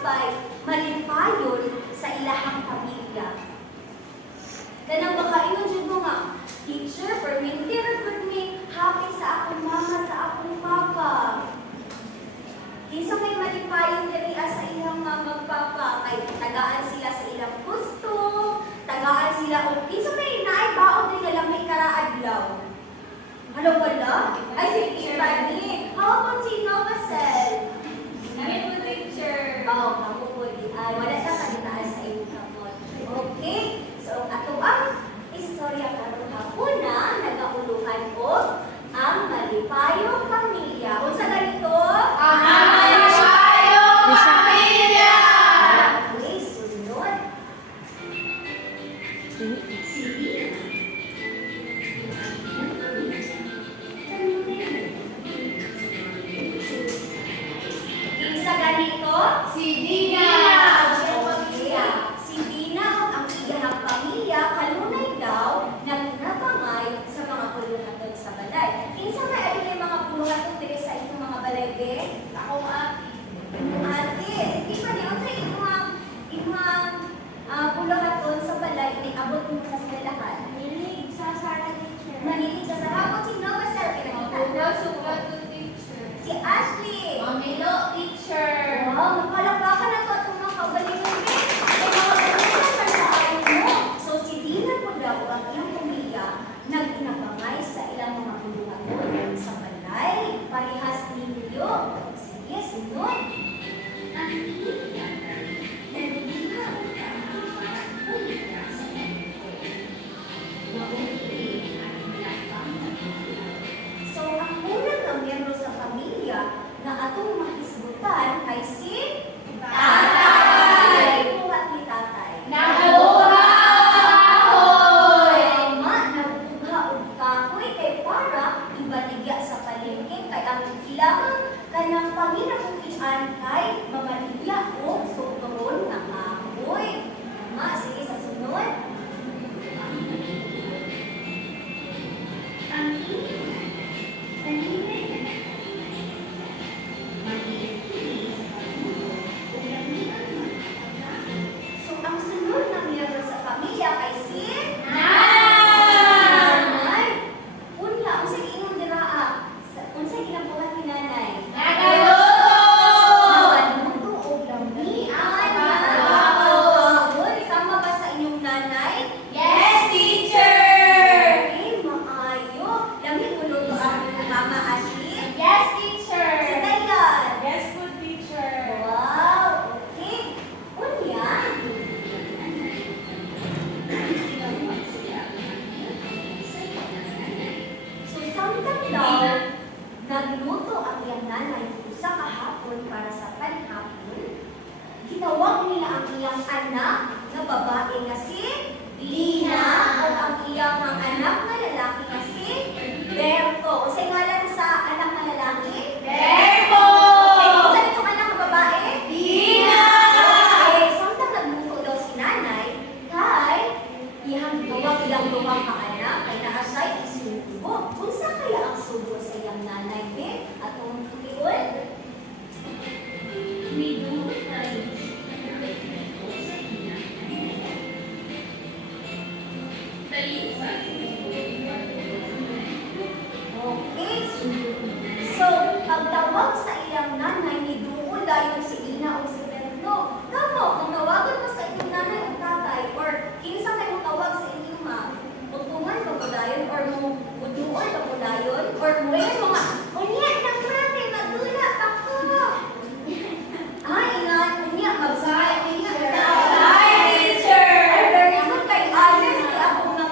sabay malipayon sa ilahang pamilya. Ganang baka inunjud mo nga, teacher, perminti record me, happy sa akong mama, sa akong papa. Kinsa may malipayon diri sa ilang mama, papa, kay tagaan sila sa ilang gusto, tagaan sila, o kinsa may naibaon din nga may karaadlaw. Hello, wala? Ay, si Tiffany. How about si Novacel? Kami po, teacher. Oo, kamu po. Ay, wala na kanitaas sa inyong kamot. Okay. So, ato ang istorya karong hapon na nagauluhan ko ang malipayong pamilya. Unsa ganito? Ang malipayong pamilya! Okay, sunod. Kinsa ganito? Si Dina! Si Dina ang iyang pamilya kanunay daw nagnabangay sa mga puluhaton sa balay. Kinsa may adunay mga puluhaton diri sa inyong mga balay be? Ako ate. Ate, sige pa niyo sa imong puluhaton sa balay ni abot mo sa eskwelahan. Nilig sa Sara, teacher. Manilig sa sarapot si Nova Sir pinakita. Sugat to, teacher. Si Ashley. Mamilo, teacher. Wow, napalakpakan na to itong mga kabalingan be. Ay mga kabalingan sa saayon mo. So si Dina po daw ang iyang pamilya nag-inabangay sa ilang mga puluhaton sa balay. Parehas ninyo. Sige, sunod. So, ang unang na miyembro sa pamilya na atong mahisgutan kay si Tatay! Buhat ni tatay. Nabuhay! Ama, nagbuha og kahoy kay para ibaligya sa palengke kay ang ilamang kanang panginabuhian kay mamaligya og sugron nga kahoy. Ama, sige sa sunod. So, ang sunod na miyembro sa pamilya kay si Nanay. Unla, unsay inyong diraa? Unsay ginabuhat ni nanay? Nagaluto og lamian. Nakakawon. Sama ba sa inyong nanay? Yes, teacher! Okay, maayo. Lami mo luto ang mama Ashley? Yes, teacher! Si Dayan. Yes, good teacher. Wow, okay. Unya. So, samtang daw, nagluto ang iyang nanay sa kahapon para sa panhapon, gitawag nila ang iyang anak na babae nga si Lina o ang iyang mga anak na lalaki nga si Berto. O sa ngalan sa anak na lalaki? Berto! Okay, kung saan itong anak na babae? Lina! Okay, samtang nagluto daw si nanay, kay iyang ilang duwang anak ay naasay isugo. Kung saan kaya ang sugo sa iyang nanay, be? Atong tulion? Okay. So, pagtawag sa iyang nanay ni Duo dayon si Ina o si Berto. Kamo, kung tawagan mo sa inyong nanay o tatay, or kinsa may mutawag sa inyong ma, utungan ka po dayon, or muduol ka po dayon, or muwayan mo nga, unya, nagmate, madula, ako. Ingat, unya, magsay, unya, Hi, teacher! ay, very good kay Alice, di ako nga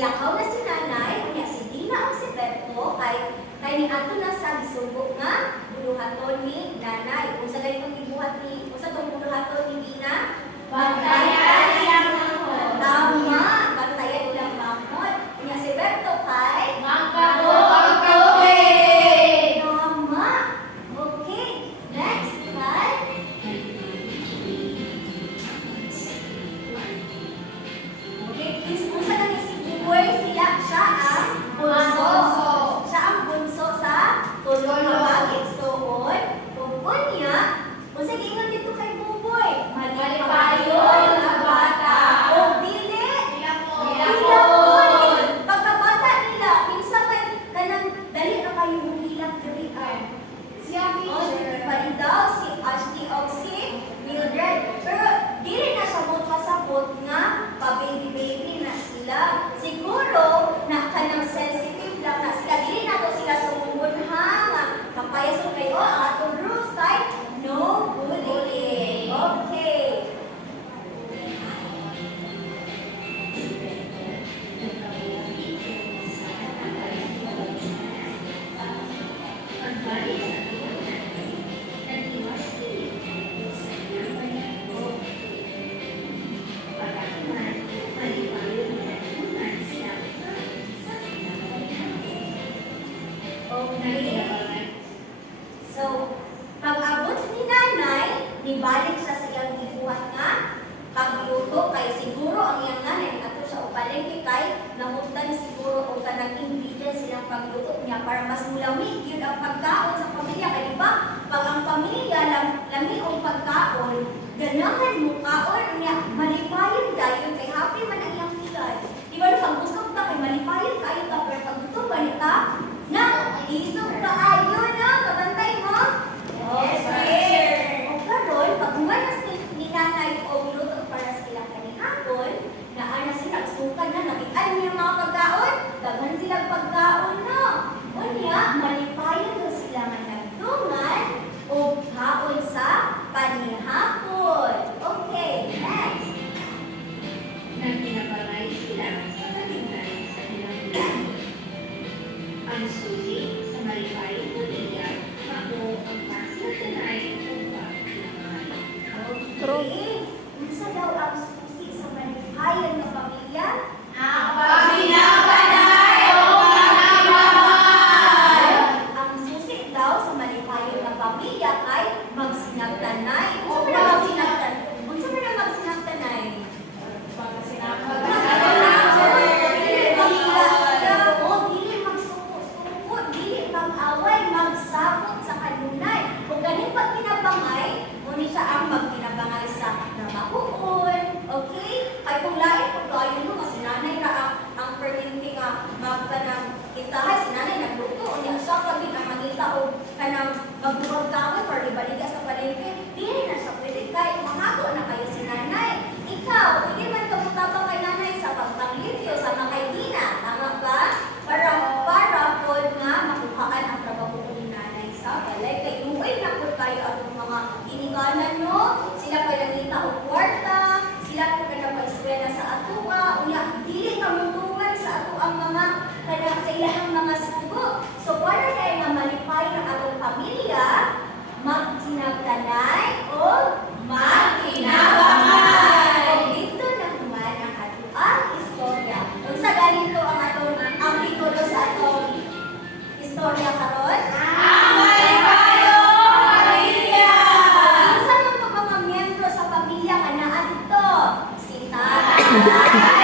Nilakaw na si nanay, unya si Dina o si Berto, kay ni ato na sa gisubok nga buluhaton ni nanay. Kung sa ganitong ibuhat ni, kung sa itong buluhaton ni Dina, Bantayan siyang mahal. tama, bantayan ilang mahal. Unya si Berto kay, Magkabuang tubig. tama. Okay, next, kay, okay, kung sa ganitong si Buboy, siya ang bunso. Siya ang bunso sa tulong na mag-igsoon. Kung kunya, kung sa gingon dito kay Buboy, Malipayon na bata. O dili. Nilakon. Pagkabata nila, minsan may kanang dali na kayo humilak diri Siyang O, si Tiffany daw, si Ashley o si Mildred. Pero dili na siya mo kasabot nga pa-baby-baby na sila. Siguro na kanang sensitive lang na sila. Dili na to sila sumumbon ha nga. Kapayaso kayo ang atong rules kay no bullying. Okay. Okay. So, pag-abot ni nanay, nibalik siya sa iyang gibuhat nga pagluto kay siguro ang iyang nanay ato siya upalengke kay namugtan siguro og kanang ingredients silang pagluto niya para mas mulami gyud ang pagkaon sa pamilya kay di ba pag ang pamilya lami og pagkaon ganahan mo kaon niya malipayon dayon kay happy man ang iyang pilay di ba pag busog ta kay malipayon kayo ta pero pag gutom balik ta na isog ka ayo na kabantay mo. Yes, Okay. O karon pag umanas ni nanay o luto para sa ilang kanihapon, naana sila sukan na nabitan niya mga pagkaon, daghan silang pagkaon no. Unya, malipayon daw sila nga nagtungan o kaon sa panihapon. Okay, next. Nagpinabangay sila sa talinay sa ilang bilang. Ang susi sa malipayong pamilya, ako ang pasasanay upang pinamahal. Okay. Unsa daw ang susi sa malipayon ng pamilya? Ang pagpinapanay o pagmamahal. Ang susi daw sa malipayon ng pamilya ay magsinagtanay. Unsa man ang magsinagtanay? Unsa man ang magsinagtanay? Dili magila, o dili magsuko-suko, dili mag-away, magsabot sa kanunay. Kung ganing pagkinabangay, muni siya ang magkinabangay sa trabahoon. Okay? Ay kung lain po tayo no, kasi nanay ra ang perminti nga magkanang itahay, si nanay nagluto, o niya siya pag ang mangita o kanang magbuwag kawin or ibaliga sa palengke, dili na siya pwede kahit mangato na kayo si nanay. Ikaw, pwede man kamutabang kay nanay sa pagpanglityo sa mga kaidina. Tama ba? Para po nga makuhaan ang trabaho ko ni nanay sa balay. Kay uwi na po tayo ang mga ginikanan no. Sila pa nangita o kwarta. Sila po na napag-eskwela sa atuwa. Unya, dili kamuntungan sa ato ang mga kanang sa ilahang mga sugo. So, para kayo nga malipay ng atong pamilya, magsinagtanay o magkinabangan. O dito na naman ang ating istorya. Kung sa ganito ang titulo sa atong istorya karon. Ang malipayong pamilya. Unsa man to mga miyembro sa pamilya nga naa dito? Si tatay,